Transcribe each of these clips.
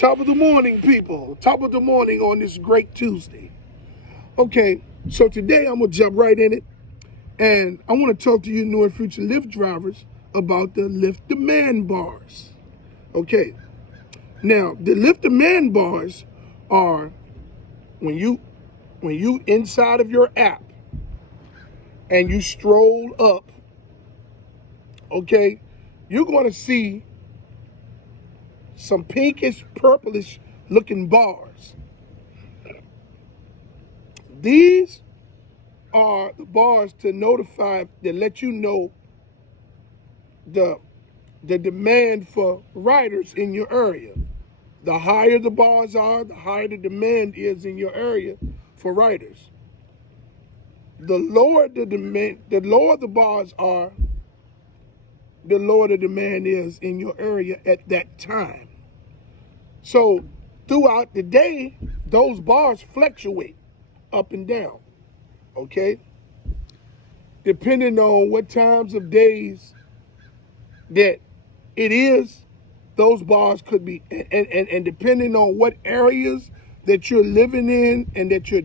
Top of the morning, people. Top of the morning on this great Tuesday. Okay, so today I'm going to jump right in it. And I want to talk to you new and future Lyft drivers about the Lyft demand bars. Okay, now the Lyft demand bars are when you inside of your app and you stroll up, okay, you're going to see some pinkish, purplish looking bars. These are the bars to notify, that let you know the demand for riders in your area. The higher the bars are, the higher the demand is in your area for riders. The lower the demand, the lower the bars are, the lower the demand is in your area at that time. So throughout the day, those bars fluctuate up and down, okay? Depending on what times of days that it is, those bars could be, and depending on what areas that you're living in and that you're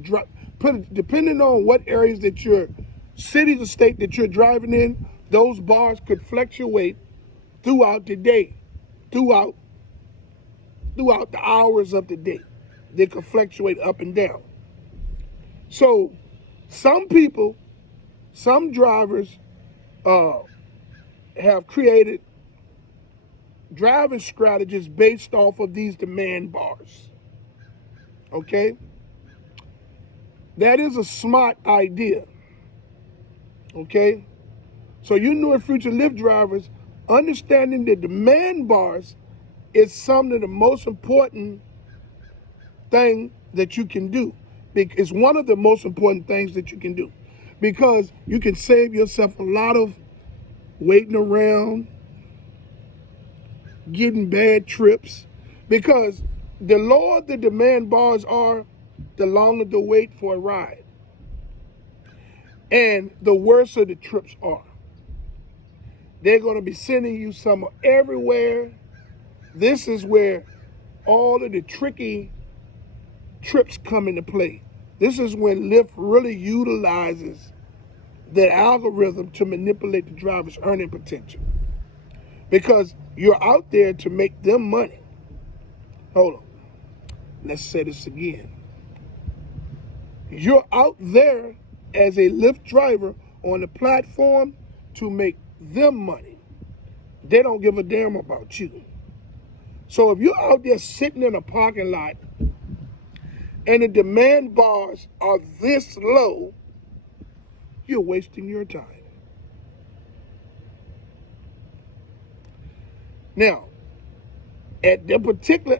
depending on what areas that your city or state that you're driving in, those bars could fluctuate throughout the day, throughout the hours of the day. They could fluctuate up and down. So some people, some drivers have created driving strategies based off of these demand bars. Okay? That is a smart idea. Okay? So you new and future Lyft drivers, understanding the demand bars is some of the most important thing that you can do. It's one of the most important things that you can do, because you can save yourself a lot of waiting around, getting bad trips, because the lower the demand bars are, the longer the wait for a ride, and the worse the trips are. They're going to be sending you some everywhere. This is where all of the tricky trips come into play. This is when Lyft really utilizes the algorithm to manipulate the driver's earning potential, because you're out there to make them money. Hold on. Let's say this again. You're out there as a Lyft driver on the platform to make them money. They don't give a damn about you. So if you're out there sitting in a parking lot and the demand bars are this low, you're wasting your time. Now, at the particular,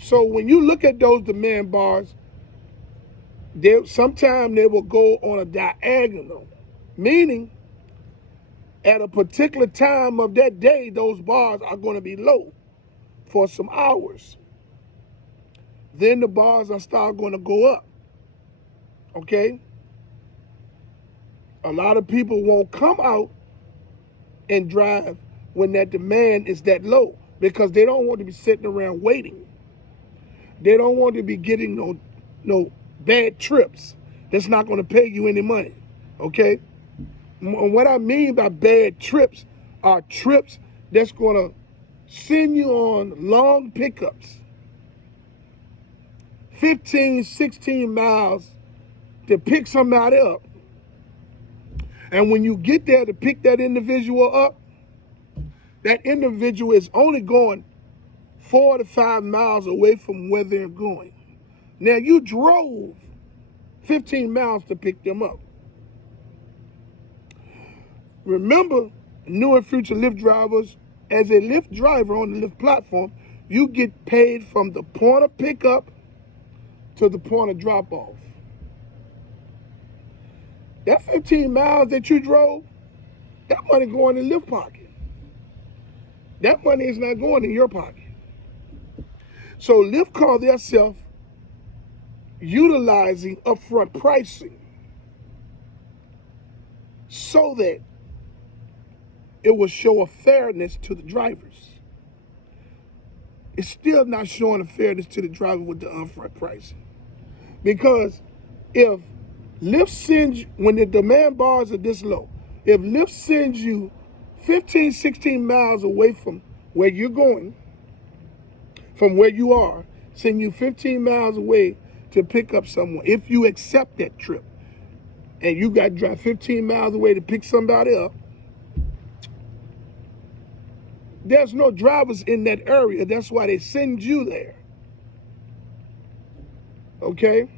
so when you look at those demand bars, sometimes they will go on a diagonal, meaning at a particular time of that day, those bars are going to be low for some hours. Then the bars are start going to go up, okay? A lot of people won't come out and drive when that demand is that low, because they don't want to be sitting around waiting. They don't want to be getting no bad trips that's not going to pay you any money, okay? And what I mean by bad trips are trips that's going to send you on long pickups, 15, 16 miles to pick somebody up. And when you get there to pick that individual up, that individual is only going 4 to 5 miles away from where they're going. Now you drove 15 miles to pick them up. Remember, new and future Lyft drivers, as a Lyft driver on the Lyft platform, you get paid from the point of pickup to the point of drop off. That 15 miles that you drove, that money going in Lyft pocket. That money is not going in your pocket. So Lyft call themselves utilizing upfront pricing so that it will show a fairness to the drivers. it's still not showing a fairness to the driver with the upfront pricing. Because if Lyft sends, when the demand bars are this low, if Lyft sends you 15, 16 miles away from where you're going, from where you are, send you 15 miles away to pick up someone, if you accept that trip, and you got to drive 15 miles away to pick somebody up, there's no drivers in that area. That's why they send you there. Okay?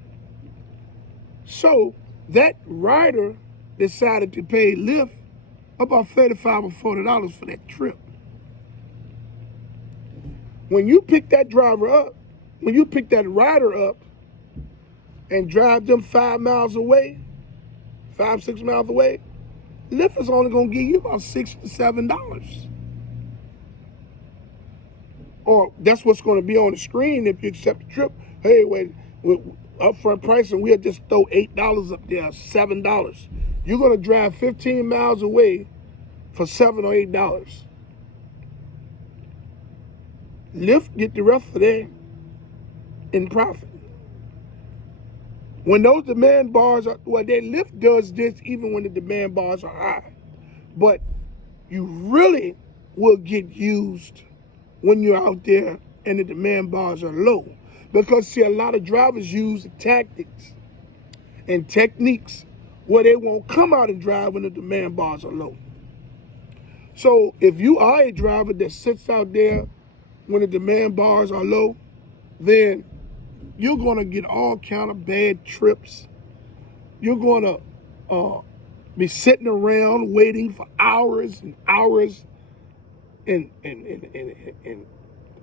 So that rider decided to pay Lyft about $35 or $40 for that trip. When you pick that driver up, when you pick that rider up and drive them 5 miles away, 5, 6 miles away, Lyft is only going to give you about $6 to $7. Or that's what's going to be on the screen if you accept the trip. Hey, wait, with upfront pricing, we'll just throw $8 up there, $7. You're going to drive 15 miles away for $7 or $8. Lyft get the rest of that in profit. When those demand bars are, well, Lyft does this even when the demand bars are high. But you really will get used when you're out there and the demand bars are low. Because, see, a lot of drivers use tactics and techniques where they won't come out and drive when the demand bars are low. So if you are a driver that sits out there when the demand bars are low, then you're going to get all kind of bad trips. You're going to be sitting around waiting for hours and hours and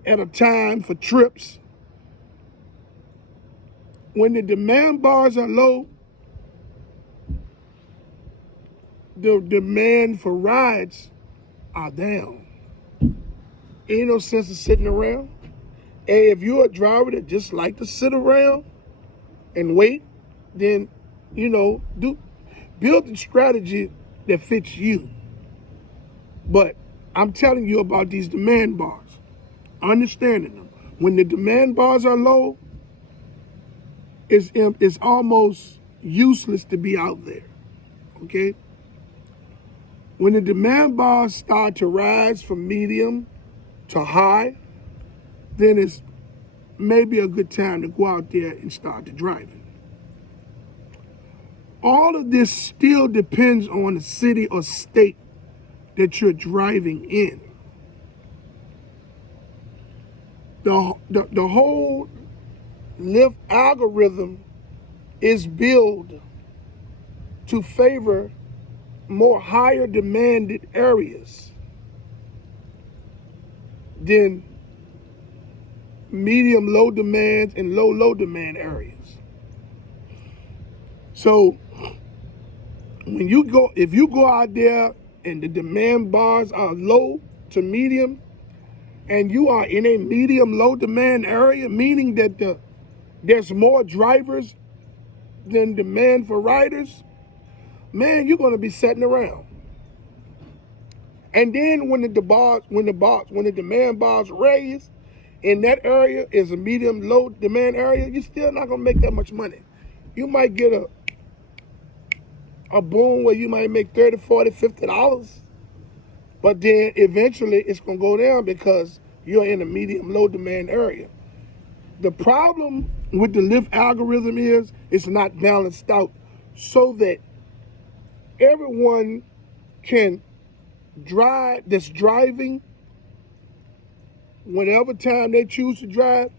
at a time for trips. When the demand bars are low, the demand for rides are down. Ain't no sense of sitting around. And if you're a driver that just like to sit around and wait, then, build a strategy that fits you. But I'm telling you about these demand bars, understanding them. When the demand bars are low, it's almost useless to be out there, okay? When the demand bars start to rise from medium to high, then it's maybe a good time to go out there and start to driving. All of this still depends on the city or state that you're driving in. The whole Lyft algorithm is built to favor more higher demanded areas than medium low demand and low demand areas. So if you go out there and the demand bars are low to medium, and you are in a medium low demand area, meaning that there's more drivers than demand for riders, man, you're going to be sitting around. And then when the demand bars raise, in that area is a medium low demand area, you're still not going to make that much money. You might get a boom where you might make $30, $40, $50, but then eventually it's going to go down because you're in a medium low demand area. The problem with the Lyft algorithm is it's not balanced out so that everyone can drive, that's driving whenever time they choose to drive,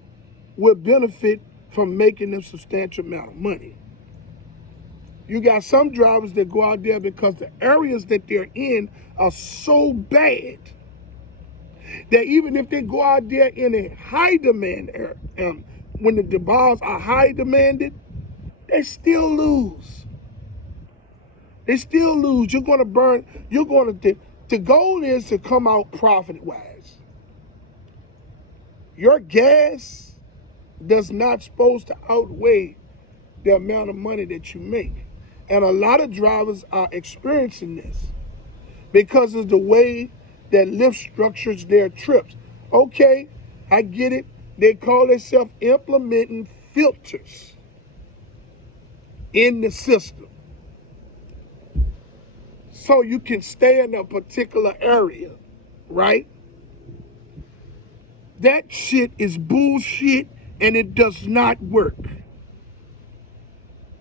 will benefit from making a substantial amount of money. You got some drivers that go out there because the areas that they're in are so bad that even if they go out there in a high demand area, when the bars are high demanded, they still lose. They still lose. You're going to burn. The goal is to come out profit-wise. Your gas does not supposed to outweigh the amount of money that you make. And a lot of drivers are experiencing this because of the way that Lyft structures their trips. Okay, I get it. They call themselves implementing filters in the system, so you can stay in a particular area, right? That shit is bullshit, and it does not work.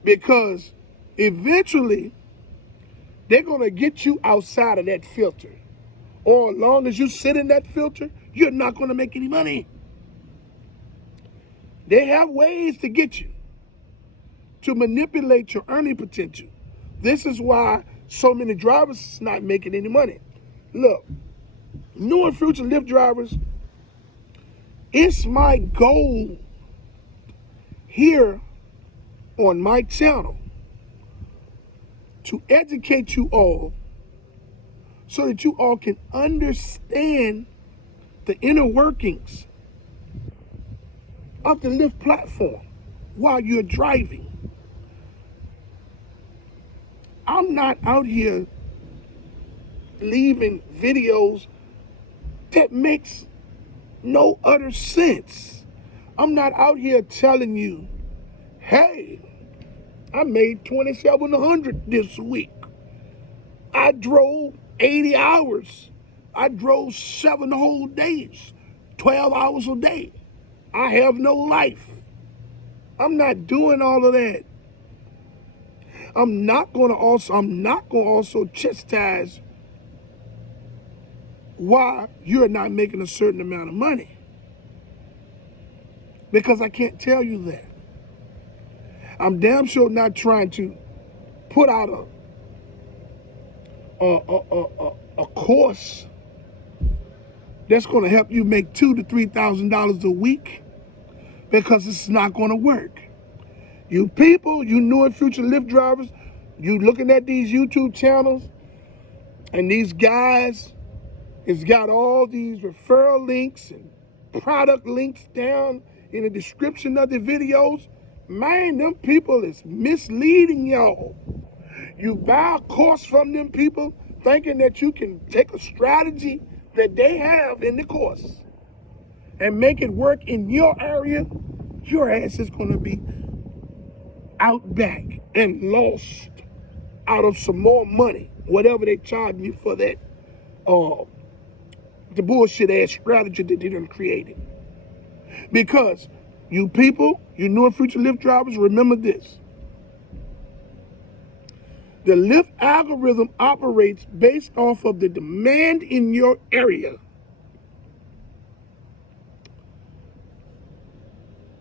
Because eventually, they're going to get you outside of that filter. Or as long as you sit in that filter, you're not going to make any money. They have ways to get you, to manipulate your earning potential. This is why so many drivers is not making any money. Look, new and future Lyft drivers, it's my goal here on my channel to educate you all so that you all can understand the inner workings of the Lyft platform while you're driving. I'm not out here leaving videos that makes no other sense. I'm not out here telling you, hey, I made 2,700 this week. I drove 80 hours. I drove 7 whole days, 12 hours a day. I have no life. I'm not doing all of that. I'm not going to also chastise why you're not making a certain amount of money, because I can't tell you that. I'm damn sure not trying to put out a course that's going to help you make $2,000 to $3,000 a week, because it's not going to work. You people, you new and future Lyft drivers, you looking at these YouTube channels, and these guys, it's got all these referral links and product links down in the description of the videos. Man, them people is misleading y'all. You buy a course from them people thinking that you can take a strategy that they have in the course and make it work in your area. Your ass is going to be out back and lost out of some more money, whatever they charge you for that, the bullshit ass strategy that they done created. Because you people, you new and future Lyft drivers, remember this. The Lyft algorithm operates based off of the demand in your area.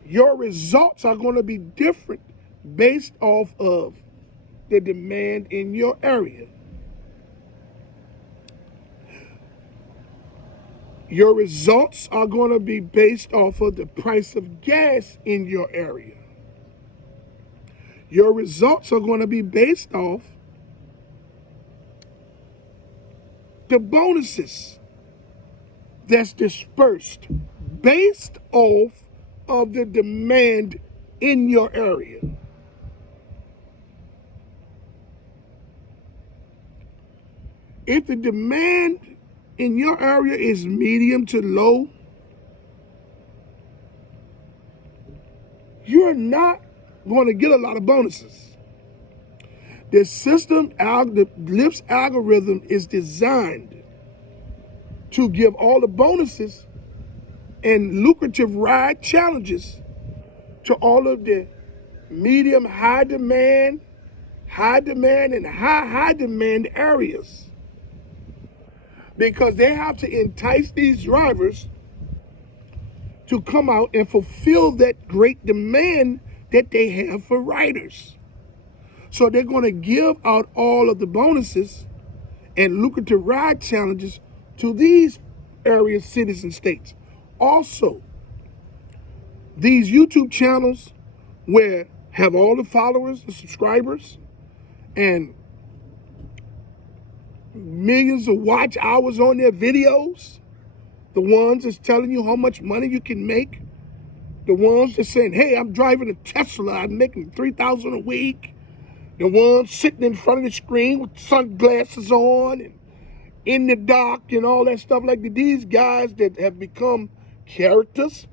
Your results are going to be different based off of the demand in your area. Your results are going to be based off of the price of gas in your area. Your results are going to be based off the bonuses that's dispersed based off of the demand in your area. If the demand in your area is medium to low, you're not going to get a lot of bonuses. The system, the Lyft's algorithm is designed to give all the bonuses and lucrative ride challenges to all of the medium, high demand, and high demand areas. Because they have to entice these drivers to come out and fulfill that great demand that they have for riders. So they're going to give out all of the bonuses and lucrative ride challenges to these areas, cities, and states. Also, these YouTube channels where have all the followers, the subscribers, and millions of watch hours on their videos, the ones that's telling you how much money you can make, the ones that's saying, hey, I'm driving a Tesla, I'm making $3,000 a week, the ones sitting in front of the screen with sunglasses on and in the dark and all that stuff, like these guys that have become characters.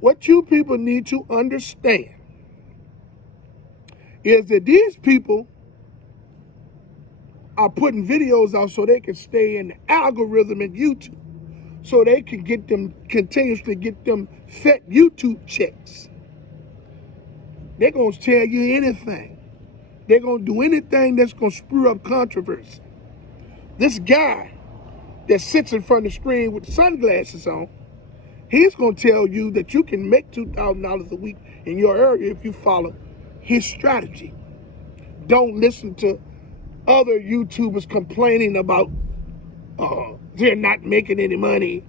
What you people need to understand is that these people are putting videos out so they can stay in the algorithm at YouTube, so they can continuously get them fat YouTube checks. They're going to tell you anything. They're going to do anything that's going to spur up controversy. This guy that sits in front of the screen with sunglasses on, he's going to tell you that you can make $2,000 a week in your area if you follow his strategy. Don't listen to other YouTubers complaining about they're not making any money.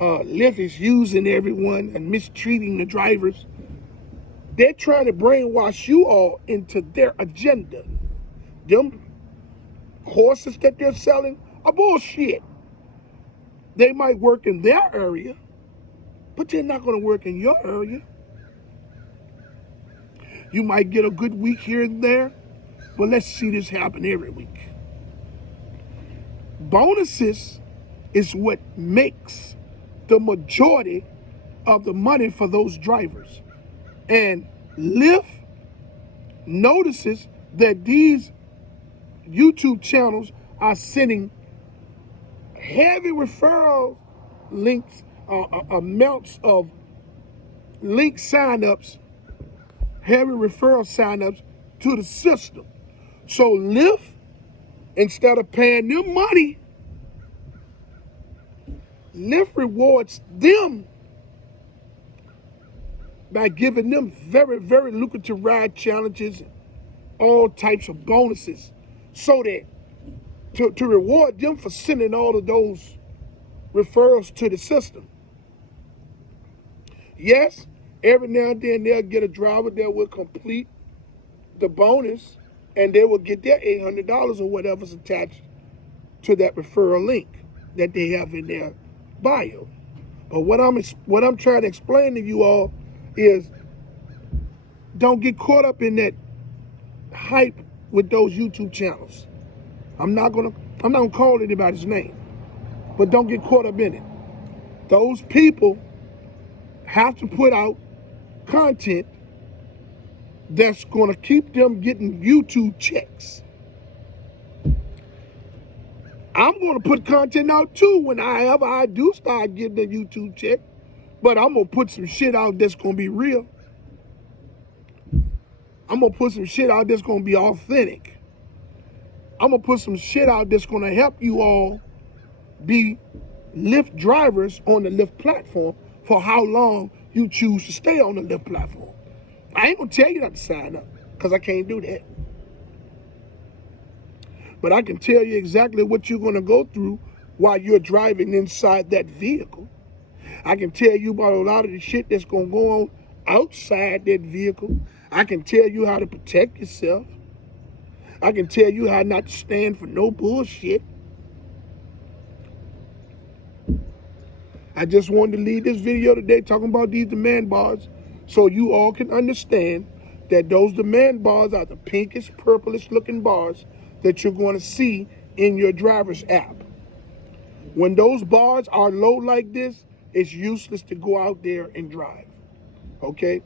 Lyft is using everyone and mistreating the drivers. They're trying to brainwash you all into their agenda. Them horses that they're selling are bullshit. They might work in their area, but they're not going to work in your area. You might get a good week here and there, but let's see this happen every week. Bonuses is what makes the majority of the money for those drivers. And Lyft notices that these YouTube channels are sending heavy referral links, amounts of link signups, heavy referral signups to the system. So Lyft, instead of paying them money, Lyft rewards them by giving them very, very lucrative ride challenges and all types of bonuses, so that to reward them for sending all of those referrals to the system. Yes, every now and then they'll get a driver that will complete the bonus and they will get their $800 or whatever's attached to that referral link that they have in their bio. But what I'm trying to explain to you all is, don't get caught up in that hype with those YouTube channels. I'm not gonna call anybody's name, but don't get caught up in it. Those people have to put out content that's gonna keep them getting YouTube checks. I'm gonna put content out too whenever I do start getting a YouTube check, but I'm gonna put some shit out that's gonna be real. I'm gonna put some shit out that's gonna be authentic. I'm gonna put some shit out that's gonna help you all be Lyft drivers on the Lyft platform for how long you choose to stay on the Lyft platform. I ain't gonna tell you not to sign up, because I can't do that. But I can tell you exactly what you're gonna go through while you're driving inside that vehicle. I can tell you about a lot of the shit that's gonna go on outside that vehicle. I can tell you how to protect yourself. I can tell you how not to stand for no bullshit. I just wanted to leave this video today talking about these demand bars so you all can understand that those demand bars are the pinkish, purplish looking bars that you're going to see in your driver's app. When those bars are low like this, it's useless to go out there and drive, okay?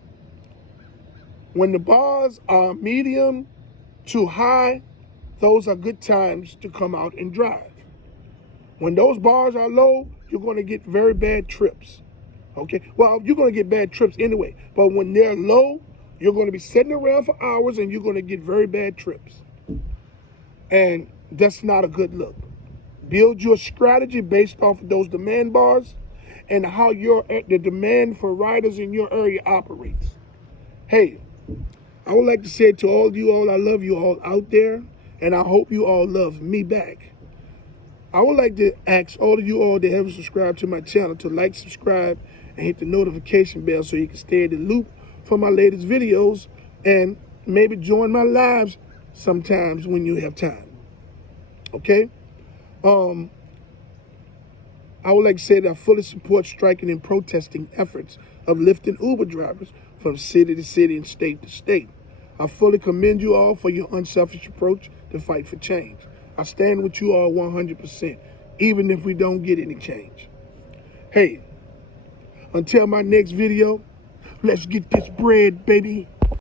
When the bars are medium to high, those are good times to come out and drive. When those bars are low, you're going to get very bad trips, okay? Well, you're going to get bad trips anyway, but when they're low, you're going to be sitting around for hours and you're going to get very bad trips. And that's not a good look. Build your strategy based off of those demand bars and how the demand for riders in your area operates. Hey, I would like to say to all of you all, I love you all out there, and I hope you all love me back. I would like to ask all of you all that haven't subscribed to my channel to like, subscribe, and hit the notification bell so you can stay in the loop for my latest videos, and maybe join my lives sometimes when you have time, okay? I would like to say that I fully support striking and protesting efforts of Lyft and Uber drivers from city to city and state to state. I fully commend you all for your unselfish approach to fight for change. I stand with you all 100%, even if we don't get any change. Hey, until my next video, let's get this bread, baby.